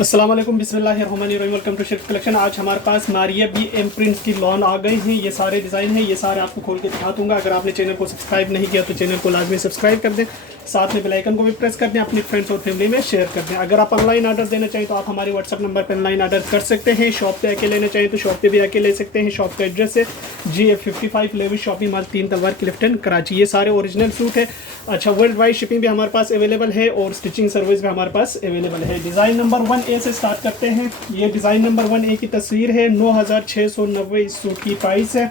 अस्सलाम वालेकुम बिस्मिल्लाहिर्रहमानिर्रहीम। Welcome to shift collection. आज हमारे पास मारिया बी एम प्रिंट्स की लॉन आ गए हैं। ये सारे डिज़ाइन हैं, ये सारे आपको खोल के दिखा दूंगा। अगर आपने चैनल को सब्सक्राइब नहीं किया तो चैनल को लाजमी सब्सक्राइब कर दें, साथ में बेल आइकन को भी प्रेस कर दें, अपनी फ्रेंड्स और फैमिली में शेयर कर दें। अगर आप ऑनलाइन ऑर्डर देना चाहें तो आप हमारे व्हाट्सअप नंबर पर ऑनलाइन ऑर्डर कर सकते हैं। शॉप पे आके लेना चाहें तो शॉप पे भी आके ले सकते हैं। शॉप का एड्रेस है GF55 लेविस शॉपिंग मॉल 3 तलवार क्लिफ्टन कराची। ये सारे ओरिजिनल सूट है। अच्छा, वर्ल्ड वाइड शिपिंग भी हमारे पास अवेलेबल है और स्टिचिंग सर्विस भी हमारे पास अवेलेबल है। डिज़ाइन नंबर 1A से स्टार्ट करते हैं। ये डिज़ाइन नंबर 1A की तस्वीर है। 9690 इस सूट की प्राइस है।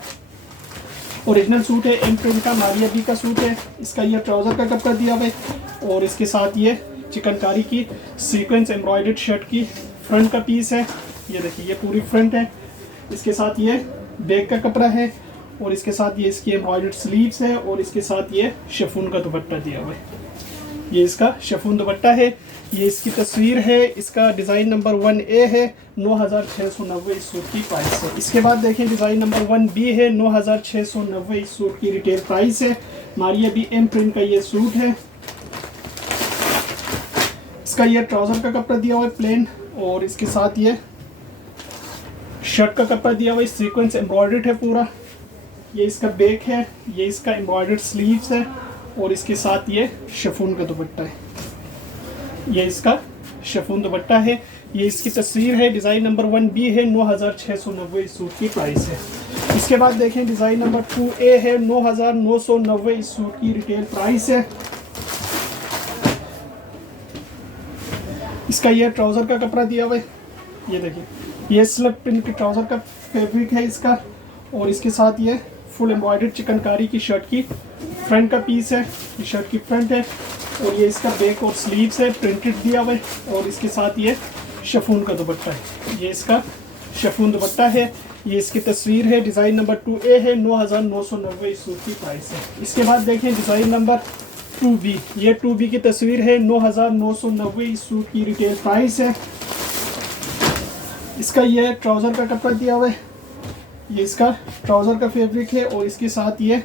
ओरिजिनल सूट है, एम प्रिंट का मारिया बी का सूट है। इसका ये ट्राउज़र का कपड़ा दिया हुआ है और इसके साथ ये चिकनकारी की सीक्वेंस एम्ब्रॉयडर्ड शर्ट की फ्रंट का पीस है। ये देखिए, ये पूरी फ्रंट है। इसके साथ ये बैक का कपड़ा है और इसके साथ ये इसकी एम्ब्रॉयडर्ड स्लीव्स है और इसके साथ ये शिफॉन का दुपट्टा दिया हुआ है। ये इसका शिफॉन दुपट्टा है। ये इसकी तस्वीर है। इसका डिज़ाइन नंबर 1A है। 9690 इस सूट की प्राइस है। इसके बाद देखें, डिज़ाइन नंबर 1B है। 9690 इस सूट की रिटेल प्राइस है। मारिया बी एम प्रिंट का ये सूट है। इसका ये ट्राउज़र का कपड़ा दिया हुआ है प्लेन और इसके साथ ये शर्ट का कपड़ा दिया हुआ है, सीक्वेंस एम्ब्रॉयडर्ड है पूरा। ये इसका बैक है, ये इसका एम्ब्रॉयडर्ड स्लीव्स है और इसके साथ ये शिफॉन का दुपट्टा है। ये इसका शिफॉन दुपट्टा है। ये इसकी तस्वीर है। डिज़ाइन नंबर 1B है। 9690 इस सूट की प्राइस है। इसके बाद देखें, डिज़ाइन नंबर 2A है। 9990 इस सूट की रिटेल प्राइस है। इसका ये ट्राउज़र का कपड़ा दिया हुआ है। ये देखिए, ये स्लग प्रिंट की ट्राउज़र का फैब्रिक है इसका और इसके साथ ये फुल एम्ब्रॉयडर्ड चिकनकारी की शर्ट की फ्रंट का पीस है। ये शर्ट की फ्रंट है और ये इसका बैक और स्लीव्स है, प्रिंटेड दिया हुआ है और इसके साथ ये शिफॉन का दुपट्टा है। ये इसका शिफॉन दुपट्टा है। ये इसकी तस्वीर है। डिज़ाइन नंबर 2A है। 9990 इस सूट की प्राइस है। इसके बाद देखें, डिज़ाइन नंबर 2B। ये 2B की तस्वीर है। 9990 इस सूट की रिटेल प्राइस है। इसका ये ट्राउज़र का कपड़ा दिया हुआ है। ये इसका ट्राउज़र का फैब्रिक है और इसके साथ ये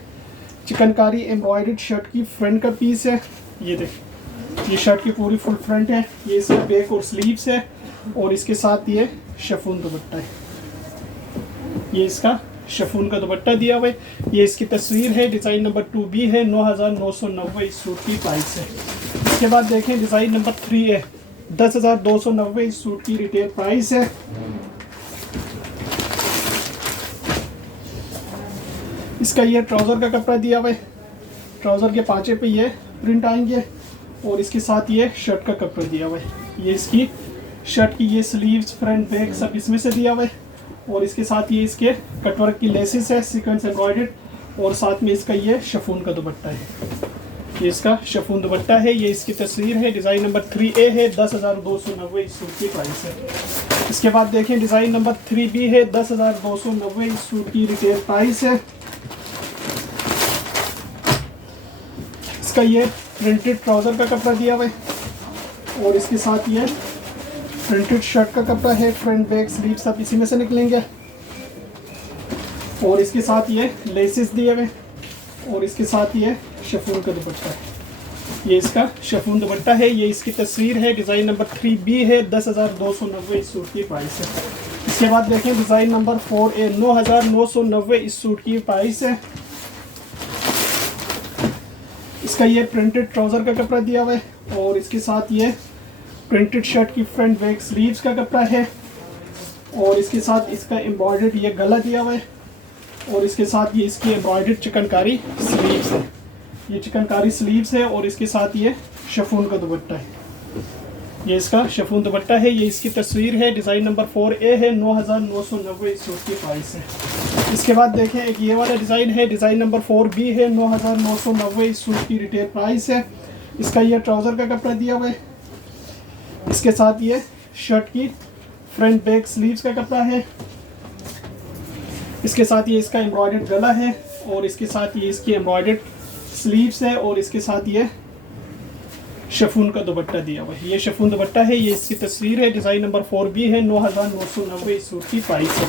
चिकनकारी एम्ब्रॉयडर्ड शर्ट की फ्रंट का पीस है। ये देखिए, ये शर्ट की पूरी फुल फ्रंट है। ये इसका बैक और स्लीव्स है और इसके साथ ये शिफॉन दुपट्टा है। ये इसका शिफॉन का दुपट्टा दिया हुआ है। ये इसकी तस्वीर है। डिज़ाइन नंबर 2B है। 9990 इस सूट की प्राइस है। इसके बाद देखें, डिज़ाइन नंबर 3A। 10290 इस सूट की रिटेल प्राइस है। इसका ये ट्राउज़र का कपड़ा दिया हुआ है। ट्राउज़र के पाँचे पे ये प्रिंट आएंगे और इसके साथ ये शर्ट का कपड़ा दिया हुआ है। ये इसकी शर्ट की ये स्लीव्स, फ्रंट, बैक सब इसमें से दिया हुआ है और इसके साथ ये इसके कटवर्क की लेसेस है, सीक्वेंस एम्ब्रॉयडर्ड और साथ में इसका ये शिफॉन का दुपट्टा है। ये इसका शिफॉन दुपट्टा है। ये इसकी तस्वीर है। डिज़ाइन नंबर 3A है। 10290 इस सूट की प्राइस है। इसके बाद देखें, डिज़ाइन नंबर 3B है। 10290 इस सूट की रिटेल प्राइस है। इसका ये प्रिंटेड ट्राउज़र का कपड़ा दिया हुआ है और इसके साथ ये प्रिंटेड शर्ट का कपड़ा है। फ्रंट, बैक, स्लीव सब इसी में से निकलेंगे और इसके साथ ये लेसेस दिए हुए और इसके साथ ये शिफॉन का दुपट्टा है। ये इसका शिफॉन दुपट्टा है। ये इसकी तस्वीर है। डिज़ाइन नंबर 3B है। 10290 इस सूट की प्राइस है। इसके बाद देखें, डिज़ाइन नंबर 4A। 9990 इस सूट की प्राइस है। इसका ये प्रिंटेड ट्राउज़र का कपड़ा दिया हुआ है और इसके साथ ये प्रिंटेड शर्ट की फ्रंट, बैक, स्लीव्स का कपड़ा है और इसके साथ इसका एम्ब्रॉयडर्ड ये गला दिया हुआ है और इसके साथ ये इसकी एम्ब्रॉयडर्ड चिकनकारी स्लीव्स है। ये चिकनकारी स्लीव्स है और इसके साथ ये शिफॉन का दुपट्टा है। ये इसका शिफॉन दुपट्टा है। ये इसकी तस्वीर है। डिज़ाइन नंबर 4A है। 9990 इस सूट की प्राइस है। इसके बाद देखें, एक ये वाला डिज़ाइन है। डिज़ाइन नंबर 4B है। 9990 इस सूट की रिटेल प्राइस है। इसका ये ट्राउज़र का कपड़ा दिया हुआ है। इसके साथ ये शर्ट की फ्रंट, बैक, स्लीव्स का कपड़ा है। इसके साथ ये इसका एम्ब्रॉयडर्ड गला है और इसके साथ ये इसकी एम्ब्रॉयडर्ड स्लीव्स है और इसके साथ ये शिफॉन का दुपट्टा दिया हुआ है। ये शिफॉन दुपट्टा है। ये इसकी तस्वीर है। डिज़ाइन नंबर 4B है। 9990 इस सूट की प्राइस है।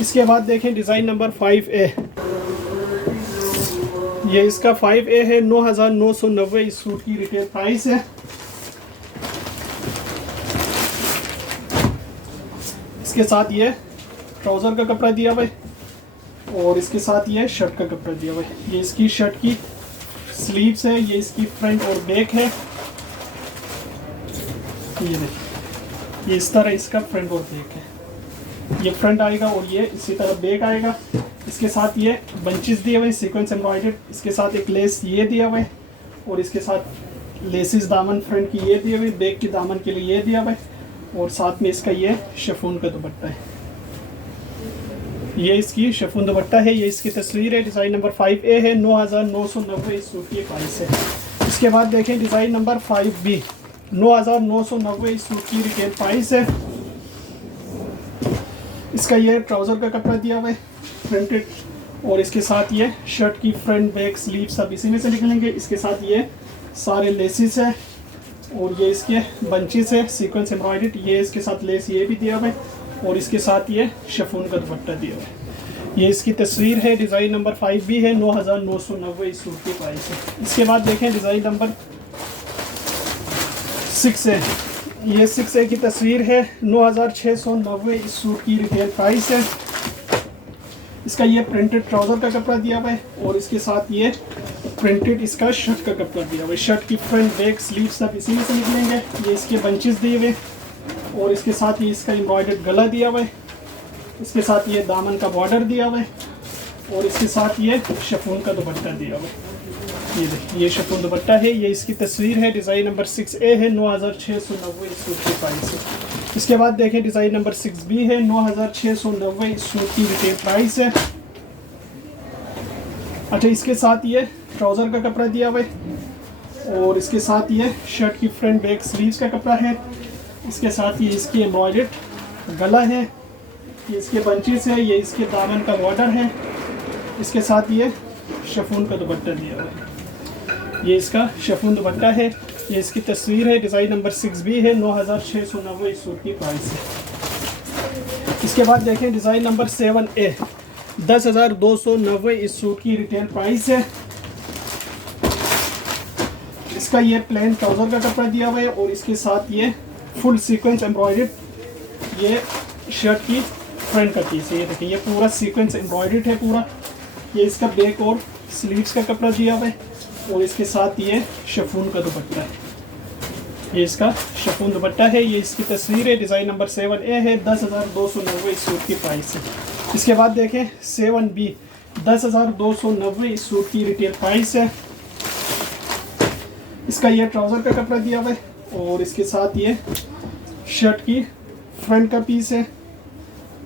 इसके बाद देखें, डिज़ाइन नंबर 5A। ये इसका 5A है। 9990 इस सूट की रिटेल प्राइस है। इसके साथ ये ट्राउज़र का कपड़ा दिया हुआ है और इसके साथ ये शर्ट का कपड़ा दिया हुआ है। ये इसकी शर्ट की स्लीव्स है, ये इसकी फ्रंट और बैक है। ये देखिए, ये इस तरह इसका फ्रंट और बैक है। ये फ्रंट आएगा और ये इसी तरह बैक आएगा। इसके साथ ये बंचेस दिए हुए हैं सीक्वेंस एम्ब्रॉयडर्ड। इसके साथ एक लेस ये दिया हुआ है और इसके साथ लेसिस दामन फ्रंट की ये दिए हुए, बैक की दामन के लिए ये दिया हुआ है और साथ में इसका ये शिफॉन का दुपट्टा है। ये इसकी शिफॉन दुपट्टा है। ये इसकी तस्वीर है। डिज़ाइन नंबर 5A है। 9,990 इस सूट की प्राइस है। इसके बाद देखें डिज़ाइन नंबर 5B, 9,990 इस सूट की रिटेल प्राइस है। इसका ये ट्राउज़र का कपड़ा दिया हुआ है प्रिंटेड और इसके साथ ये शर्ट की फ्रंट बैक स्लीव सब इसी में से निकलेंगे। इसके साथ ये सारे लेसिस है और ये इसके बंचेस है सीक्वेंस एम्ब्रॉयडर्ड। ये इसके साथ लेस ये भी दिया हुआ है और इसके साथ ये शिफॉन का दुपट्टा दिया हुआ है। ये इसकी तस्वीर है। डिज़ाइन नंबर 5B है। 9,990 इस सूट की प्राइस है। इसके बाद देखें डिज़ाइन नंबर 6 है। ये 6A की तस्वीर है। 9,690 इस सूट की रिटेल प्राइस है। इसका ये प्रिंटेड ट्राउज़र का कपड़ा दिया हुआ है और इसके साथ ये प्रिंटेड इसका शर्ट का कपड़ा दिया हुआ है। शर्ट की फ्रंट बैक स्लीव सब इसी में से निकलेंगे। ये इसके बंचेस दिए हुए और इसके साथ ये इसका एम्ब्रॉयडर्ड गला दिया हुआ है। इसके साथ ये दामन का बॉर्डर दिया हुआ है और इसके साथ ये शिफॉन का दुपट्टा दिया हुआ है। ये देखिए, ये शिफॉन दुपट्टा है। ये इसकी तस्वीर है। डिज़ाइन नंबर 6A है। 9,690 इस सूट की प्राइस है। इसके बाद देखें डिज़ाइन नंबर 6B है। 9,690 इस सूट की रिटेल प्राइस है। अच्छा, इसके साथ ये ट्राउज़र का कपड़ा दिया हुआ है और इसके साथ ये शर्ट की फ्रंट बैक स्लीव्स का कपड़ा है। इसके साथ ये इसकी एम्ब्रॉयडर्ड गला है, ये इसके बंचेस है, ये इसके दामन का बॉर्डर है। इसके साथ ये शिफॉन का दुपट्टा दिया हुआ है। ये इसका शिफॉन दुपट्टा है। ये इसकी तस्वीर है। डिज़ाइन नंबर 6B है। 9,690 इस सूट की प्राइस है। इसके बाद देखें डिज़ाइन नंबर 7A, 10,290 इस सूट की रिटेल प्राइस है। इसका ये प्लेन ट्राउज़र का कपड़ा दिया हुआ है और इसके साथ ये फुल सीक्वेंस एम्ब्रॉयडर्ड ये शर्ट की फ्रंट का पीस है। ये देखिए, ये पूरा सीक्वेंस एम्ब्रॉयडर्ड है पूरा। ये इसका बैक और स्लीव्स का कपड़ा दिया हुआ है और इसके साथ ये शिफॉन का दुपट्टा है। ये इसका शिफॉन दुपट्टा है। ये इसकी तस्वीर है। डिज़ाइन नंबर 7A है। 10,290 इस सूट की प्राइस है। इसके बाद देखें 7B, 10,290 इस सूट की रिटेल प्राइस है। इसका ये ट्राउज़र का कपड़ा दिया हुआ है और इसके साथ ये शर्ट की फ्रंट का पीस है।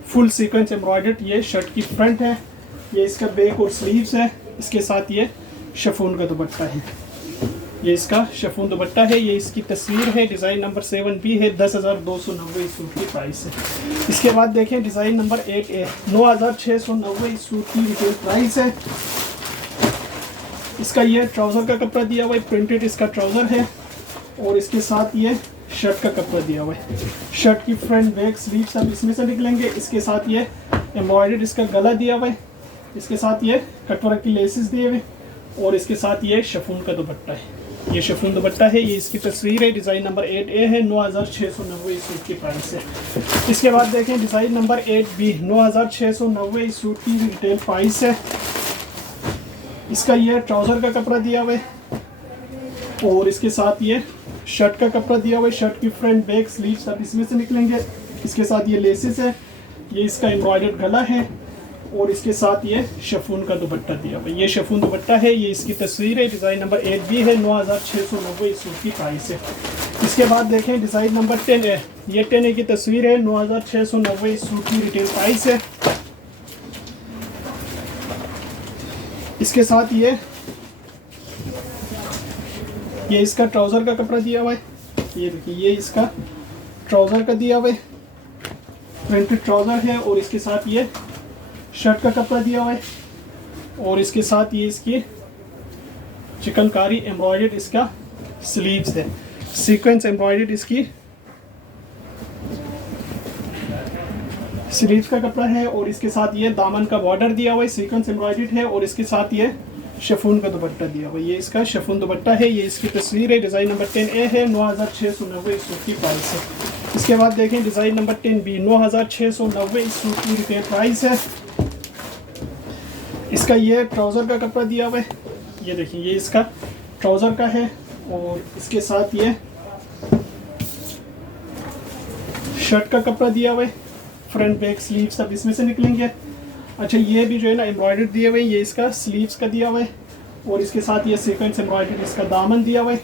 फुल सीक्वेंस एम्ब्रॉयडर्ड ये शर्ट की फ्रंट है। ये इसका बैक और स्लीव्स है। इसके साथ ये शिफॉन का दुपट्टा है। ये इसका शिफॉन दुपट्टा है। ये इसकी तस्वीर है। डिज़ाइन नंबर 7B है। 10,290 इस सूट की प्राइस है। इसके बाद देखें डिज़ाइन नंबर 8A, 9,690 इस सूट की रिटेल प्राइस है। इसका ये ट्राउज़र का कपड़ा दिया हुआ है, प्रिंटेड इसका ट्राउज़र है और इसके साथ ये शर्ट का कपड़ा दिया हुआ है। शर्ट की फ्रंट बैक स्लीव सब इसमें से निकलेंगे। इसके साथ ये एम्ब्रॉयडर्ड इसका गला दिया हुआ है। इसके साथ ये कटवर्क की लेसेस दिए हुए और इसके साथ ये शिफॉन का दुपट्टा है। ये शिफॉन दुपट्टा है। ये इसकी तस्वीर है। डिज़ाइन नंबर 8A है। 9,690 इस सूट की प्राइस है। इसके बाद देखें डिज़ाइन नंबर 8B, 9,690 इस सूट की रिटेल प्राइस है। इसका ये ट्राउज़र का कपड़ा दिया हुआ है और इसके साथ ये शर्ट का कपड़ा दिया हुआ है। शर्ट की फ्रंट बैक स्लीव सब इसमें से निकलेंगे। इसके साथ ये लेसेस है। ये इसका एम्ब्रॉयडर्ड गला है और इसके साथ ये शिफॉन का दुपट्टा दिया हुआ है। ये शिफॉन दुपट्टा है। ये इसकी तस्वीर है। डिज़ाइन नंबर 8B है। 9,690 इस सूट की प्राइस है। इसके बाद देखें डिज़ाइन नंबर 10A, ये 10A की तस्वीर है। 9,690 इस सूट की रिटेल प्राइस है। इसके साथ ये इसका ट्राउज़र का कपड़ा दिया हुआ है। ये देखिए, ये इसका ट्राउज़र का दिया हुआ है, प्रिंटेड ट्राउज़र है और इसके साथ ये शर्ट का कपड़ा दिया हुआ है और इसके साथ ये इसकी चिकनकारी एम्ब्रॉयडर्ड इसका स्लीव्स है। सीक्वेंस एम्ब्रॉयडर्ड इसकी स्लीव्स का कपड़ा है और इसके साथ ये दामन का बॉर्डर दिया हुआ है, सीक्वेंस एम्ब्रॉयडर्ड है और इसके साथ ये शिफॉन का दुपट्टा दिया हुआ है। ये इसका शिफॉन दुपट्टा है। ये इसकी तस्वीर है। डिज़ाइन नंबर 10A है। 9,690 इस सूट की प्राइस है। इसके बाद देखें डिज़ाइन नंबर 10B 9690 इस सूट की रिटेल प्राइस है। इसका ये ट्राउज़र का कपड़ा दिया हुआ है, ये देखिए ये इसका ट्राउज़र का है और इसके साथ ये शर्ट का कपड़ा दिया हुआ है, फ्रंट बैक स्लीव्स सब इसमें से निकलेंगे। अच्छा ये भी जो है ना एम्ब्रॉयडर्ड दिया हुआ है, ये इसका स्लीव्स का दिया हुआ है और इसके साथ ये सीक्वेंस एम्ब्रॉयडर्ड इसका दामन दिया हुआ है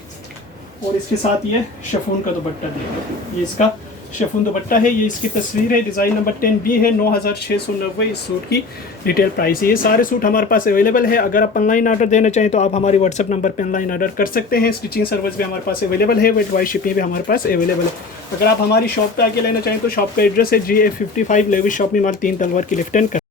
और इसके साथ ये शिफॉन का दुपट्टा दिया हुआ है, ये इसका शिफॉन दुपट्टा है। ये इसकी तस्वीर है, डिज़ाइन नंबर 10B है, 9690 इस सूट की रिटेल प्राइस है। ये सारे सूट हमारे पास अवेलेबल है। अगर आप ऑनलाइन ऑर्डर देना चाहें तो आप हमारे व्हाट्सअप नंबर पर ऑनलाइन ऑर्डर कर सकते हैं। स्टिचिंग सर्विस भी हमारे पास अवेलेबल है, वर्ल्ड वाइड शिपिंग भी हमारे पास अवेलेबल है। अगर आप हमारी शॉप पर आके लेना चाहें तो शॉप का एड्रेस है GA55 लेविस शॉपिंग मॉल 3 तलवार की लेफ्ट हैंड।